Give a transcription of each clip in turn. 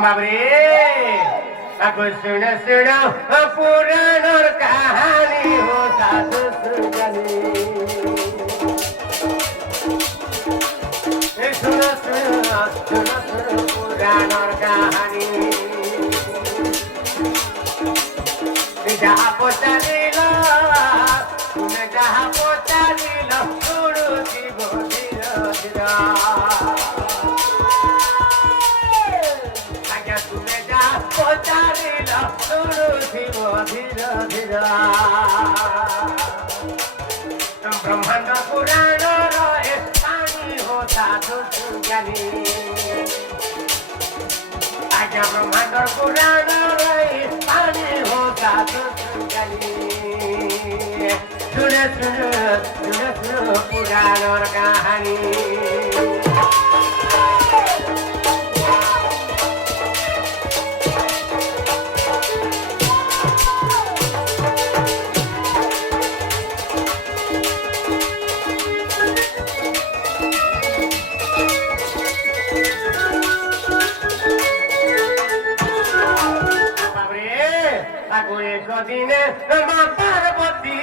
বাবরে আগো শুনে শুনো পুরানোর কাহানি হো সাধু সুজানি শুনো শুনো শুনো শুনো পুরানোর কাহানি যাহা পচারিল তুমি যাহা পচারিল শুণুছি ধীর ধীর পচারিল শুণুথিব ধীর ধীর ব্রহ্মাণ্ড পুরাণর স্থানী হো সাধু সুজ্ঞানী আজ্ঞা ব্রহ্মাণ্ড পুরাণর স্থানী হো সাধু সুজ্ঞানী শুনে শুনে শুনে শুনে পুরাণর কাহানী দিনে মা পার্বতী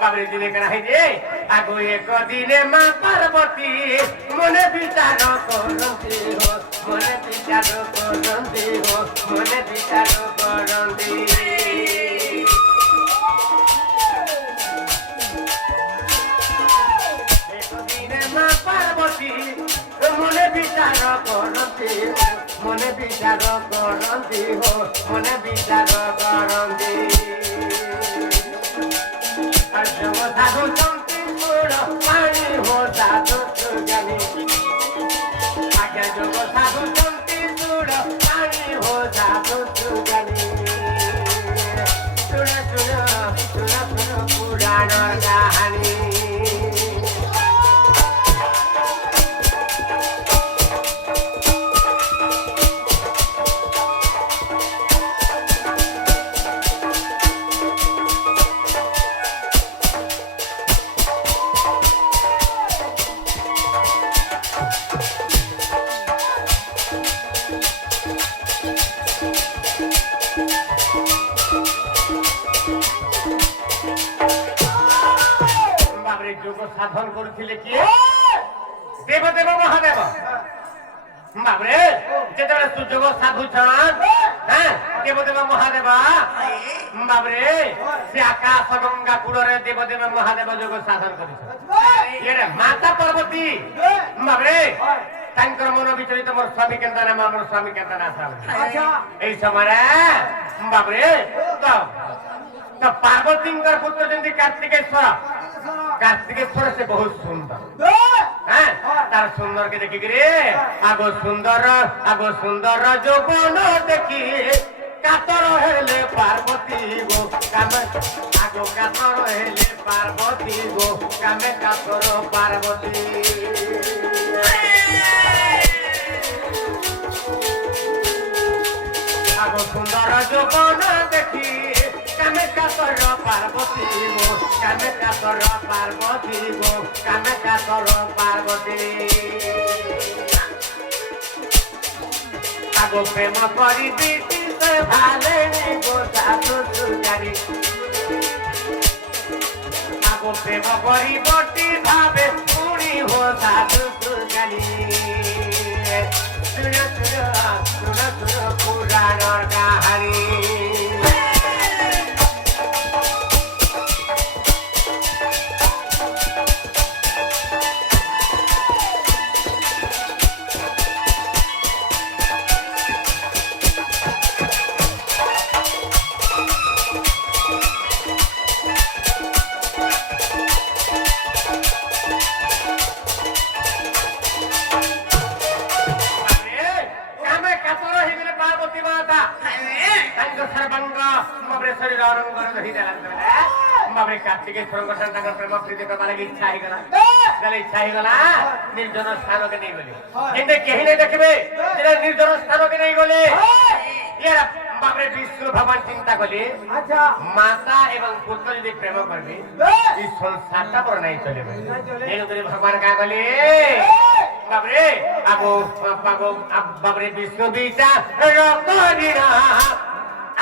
বাবরে দিনে কেন যে আগো এক দিনে মা পার্বতী মনে বিচার করন্তি হো মনে বিচার করন্তি হো মনে বিচার করন্তি এক দিনে মা পার্বতী মনে বিচার করন্তি মনে বিচার করন্তি হো মনে বিচার করন্তি আর জব সাধু চন্তি গুণ পানি হো সাধু সুজ্ঞানী আজ্ঞা জব সাধু চন্তি গুণ পানি হো সাধু সুজ্ঞানী শুনো শুনো শুনো শুনো পুরাণর কাহানী যোগ সাধন করছিলে কি দেবদেব মহাদেব বাবরে যেତେବେଳେ ସୁଯୋଗ ସାଧୁଛନ୍ ଦେବଦେବ ମହାଦେବ ବାବରେ ସେ ଆକାଶ ଗଙ୍ଗା କୂଳରେ ଦେବଦେବ ମହାଦେବ ଯୋଗ ସାଧନ କରିଛନ୍ତି ମାତା ପାର୍ବତୀ ବାବରେ ତାଙ୍କର ମନ ବିଚଳିତ ମୋର ସ୍ୱାମୀ କେନ୍ତା ନାମ ମୋର ସ୍ୱାମୀ କେନ୍ତା ନା ଏଇ ସମୟରେ ବାବରେ ତ ପାର୍ବତୀଙ୍କର ପୁତ୍ର ଯେମିତି କାର୍ତ୍ତିକେଶ୍ୱର कार्तिकेश्वर से बहुत सुंदर तार सुंदर के देखी आगो सुंदर जो बन देखी कातर हेले पार्वती गो कामे आगो कातर हेले पार्वती गो कामे कातर पार्वती आगो सुंदर जो बन देखी कामे कातर पार्वती गो कामे कातर पार्वती गो कामे कातर पार्वती आगो प्रेम करी बीती से भाले गो साधु सुजानी आगो प्रेम करी बटी भावे पुणी हो साधु सुजानी सुन सुन सुन सुन पुराणर काहानी कार्तिकेश्वर प्रेम प्रीति करवा लगी इच्छा ही गला निर्जन स्थान के नहीं गले कहीं नहीं देखबे निर्जन स्थान के नहीं गले বাপরে বিষ্ণু ভগবান চিন্তা করলে আচ্ছা মাতা এবং পুত্র যদি প্রেম করবে এই সংসারটা বড় নাই চলবে তেণুকরি ভগবান কা গলে বাপরে বাপরে বিষ্ণু বিচার করিনা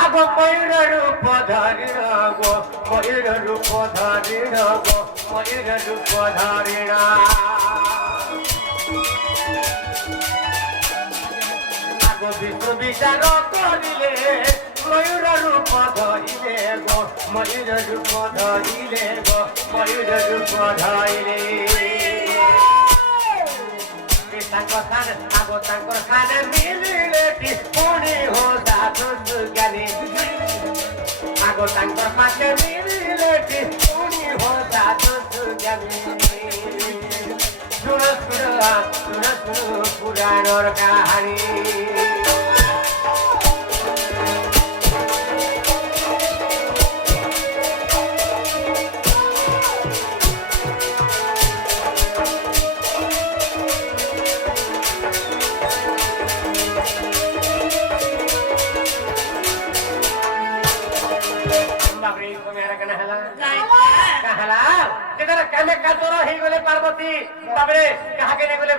আগো ময়ূর রূপ ধারিণ গো ময়ূর রূপ ধারিণ গো ময়ূর রূপ ধারিণ আগো বিষ্ণু বিচার করিলে ময়ূর রূপ ধরিলে গো ময়ূর রূপ ধরিলে গো ময়ূর রূপ ধরিলে তাঙ্কর খানে মিলিলে পুনি হো দাদু জ্ঞানী আগো তাঙ্কর পাশে মিলিলে পুনি হো দাদু জ্ঞানী শুনো পুরাণর কাহানি পার্বতী তারপরে কাহাকে বলে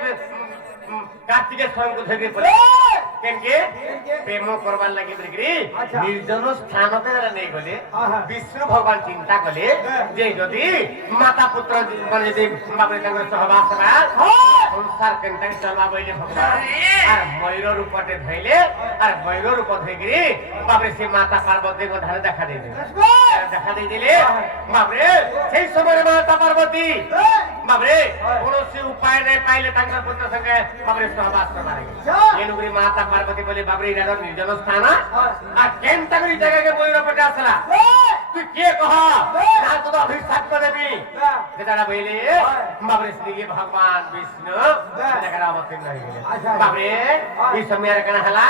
কার্তিকের সঙ্গ থেকে বলে কেনকে প্রেম করবার লাগি বলি নির্জন স্থানতে নেই বলে বিষ্ণু ভগবান চিন্তা কলে যে যদি মাতা পুত্র যদি বাপরে তাঙ্কর সহবাস সংসার কেনটা চলবা বইলে ভগবান আর ময়ূর রূপটে ধইলে আর ময়ূর রূপ ধইগিরি বাপরে সে মাতা পার্বতী ধারে দেখা দিয়ে দিলে বাপরে সেই সময় মাতা পার্বতী বাপরে কোনসি উপায় নাই পাইলে তাঙ্কর পুত্র সঙ্গে বাপরে সহবাস করবার এনুগুরি মাতা পার্বতী বলে বাপরে এটা নির্জন স্থান আর কেনটা করি জায়গাকে ময়ূর রূপটে আসলা তুই কে কহ না তো অভিশাপ করে দেবি যেটা বইলে বাপরে শ্রী ভগবান বিষ্ণু দেখা অবতীর্ণ হয়ে গেলে বাপরে এই সময় কেন হেলা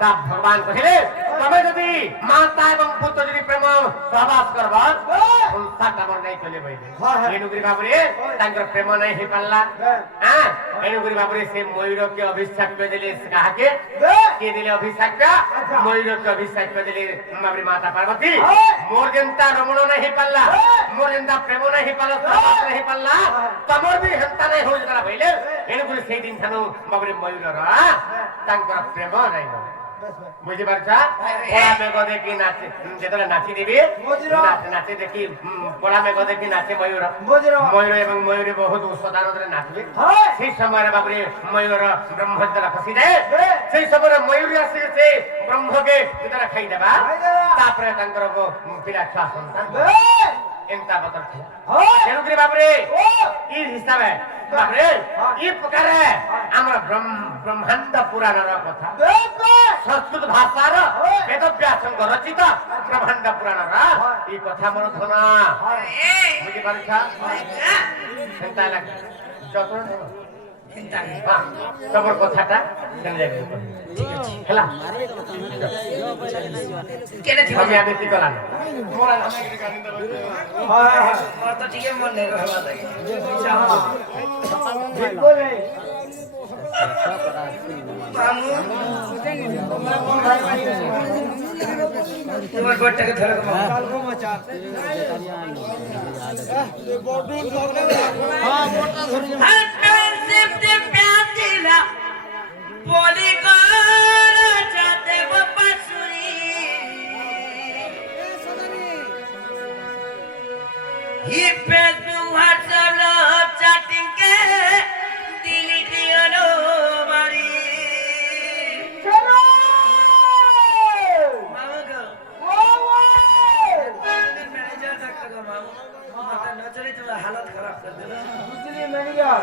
তা ভগবান কহিলে তবে যদি মাতা এবং পুত্র যদি প্রেম সহবাস করব সংসারটা মন নাই চলে বইলে এনুগুরি বাপরে তাঙ্কর প্রেম নাই হয়ে পারলা হ্যাঁ এনুগুরি বাপরে সে ময়ূরকে অভিশাপ করে দিলে কাহাকে কে দিলে অভিশাপটা ময়ূরকে অভিশাপ করে দিলে বাপরে মাতা পার্বতী মোর যেনতা রমণ নাই হয়ে পারলা মোর যেনতা প্রেম নাই হয়ে পারলা সহবাস নাই হয়ে পারলা তমর বি হেনতা নাই হয়ে যারা বইলে এনুগুরি সেই দিন থানো বাপরে ময়ূরর তাঙ্কর প্রেম নাই বুঝতে পারছা পড়া মেঘ দেখি নাচে যেতলে নাচি দিবি নাচে দেখি পড়া মেঘ দেখি নাচে ময়ূর ময়ূর এবং ময়ূরী বহুত উৎসাদরে নাচবে সেই সময় বাপরে ময়ূর ব্রহ্মদ্বারা খসি দেয় সেই সময় ময়ূরী আসি সে ব্রহ্মকে ভিতরে খাই দেবা তারপরে তাঙ্কর পিলা ছুয়া সন্তান এমতা বতর ছিল তেণুকরি বাপরে ই হিসাবে বাপরে ই প্রকারে আমরা ব্রহ্মাণ্ড পুরাণর কথা সংস্কৃত ভাষার বেদব্যাসঙ্গ রচিত ব্রহ্মাণ্ড পুরাণর এই কথা মনে ধনা বুঝি পারছ চিন্তা লাগে যত তোমার কথাটা হেলা আমি আগে কি করলাম তো ঠিক মনে তোমার গোটটাকে ধরে বলি যাতে হি ফেসবুক হোয়াটসঅ্যাপ চ্যাটিং কে দিলি দিও বাড়ি ম্যানেজার ডাক্তার মামু মাথা নজরে তোমার হালত খারাপ করে দিল বুঝলি ম্যানেজার